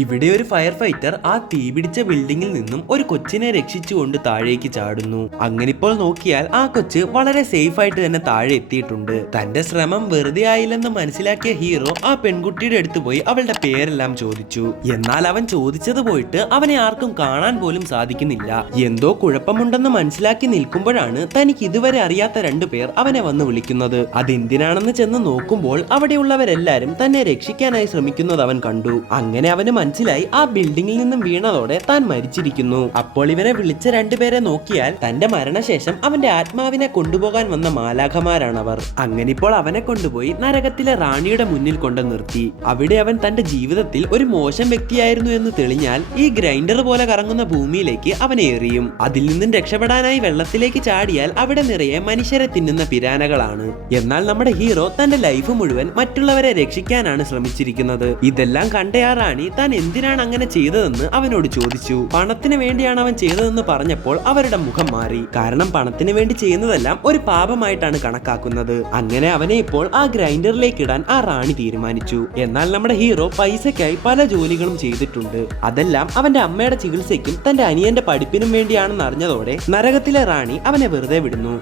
ഇവിടെ ഒരു fire fighter ആ തീപിടിച്ച ബിൽഡിങ്ങിൽ നിന്നും ഒരു കൊച്ചിനെ രക്ഷിച്ചുകൊണ്ട് താഴേക്ക് ചാടുന്നു. അങ്ങനെ ഇപ്പോൾ നോക്കിയാൽ ആ കൊച്ച് വളരെ സേഫ് ആയിട്ട് തന്നെ താഴെ എത്തിയിട്ടുണ്ട്. തന്റെ ശ്രമം വെറുതെ ആയില്ലെന്ന് മനസ്സിലാക്കിയ ഹീറോ ആ പെൺകുട്ടിയുടെ അടുത്ത് പോയി അവളുടെ പേരെല്ലാം ചോദിച്ചു. എന്നാൽ അവൻ ചോദിച്ചത് പോയിട്ട് അവനെ ആർക്കും കാണാൻ പോലും സാധിക്കുന്നില്ല. എന്തോ കുഴപ്പമുണ്ടെന്ന് മനസ്സിലാക്കി നിൽക്കുമ്പോഴാണ് തനിക്ക് ഇതുവരെ അറിയാത്ത രണ്ടുപേർ അവനെ വന്ന് വിളിക്കുന്നത്. അതെന്തിനാണെന്ന് ചെന്ന് നോക്കുമ്പോൾ അവിടെയുള്ളവരെല്ലാരും തന്നെ രക്ഷിക്കാനായി ശ്രമിക്കുന്നത് അവൻ കണ്ടു. അങ്ങനെ അവന് മനസ്സിലായി ആ ബിൽഡിങ്ങിൽ നിന്നും വീണതോടെ താൻ മരിച്ചിരിക്കുന്നു. അപ്പോൾ ഇവനെ വിളിച്ച രണ്ടുപേരെ നോക്കിയാൽ തന്റെ മരണശേഷം അവന്റെ ആത്മാവിനെ കൊണ്ടുപോകാൻ വന്ന മാലാഖമാരാണവർ. അങ്ങനെ ഇപ്പോൾ അവനെ കൊണ്ടുപോയി നരകത്തിലെ റാണിയുടെ മുന്നിൽ കൊണ്ടു നിർത്തി. അവിടെ അവൻ തന്റെ ജീവിതത്തിൽ ഒരു മോശം വ്യക്തിയായിരുന്നു എന്ന് തെളിഞ്ഞാൽ ഈ ഗ്രൈൻഡർ പോലെ കറങ്ങുന്ന ഭൂമിയിലേക്ക് അവനെ എറിയും. അതിൽ നിന്നും രക്ഷപ്പെടാനായി വെള്ളത്തിലേക്ക് ചാടിയാൽ അവിടെ നിറയെ മനുഷ്യരെ തിന്നുന്ന പിരാനകളാണ്. എന്നാൽ നമ്മുടെ ഹീറോ തന്റെ ലൈഫ് മുഴുവൻ മറ്റുള്ളവരെ രക്ഷിക്കാനാണ് ശ്രമിച്ചിരിക്കുന്നത്. ഇതെല്ലാം കണ്ട ആ റാണി താൻ എന്തിനാണ് അങ്ങനെ ചെയ്തതെന്ന് അവനോട് ചോദിച്ചു. പണത്തിന് വേണ്ടിയാണ് അവൻ ചെയ്തതെന്ന് പറഞ്ഞപ്പോൾ അവരുടെ മുഖം മാറി. കാരണം പണത്തിന് വേണ്ടി ചെയ്യുന്നതെല്ലാം ഒരു പാപമായിട്ടാണ് കണക്കാക്കുന്നത്. അങ്ങനെ അവനെ ഇപ്പോൾ ആ ഗ്രൈൻഡറിലേക്ക് ഇടാൻ ആ റാണി തീരുമാനിച്ചു. എന്നാൽ നമ്മുടെ ഹീറോ പൈസയ്ക്കായി പല ജോലികളും ചെയ്തിട്ടുണ്ട്. അതെല്ലാം അവന്റെ അമ്മയുടെ ചികിത്സയ്ക്കും തന്റെ അനിയന്റെ പഠിപ്പിനും വേണ്ടിയാണെന്ന് അറിഞ്ഞതോടെ നരകത്തിലെ റാണി അവനെ വെറുതെ വിടുന്നു.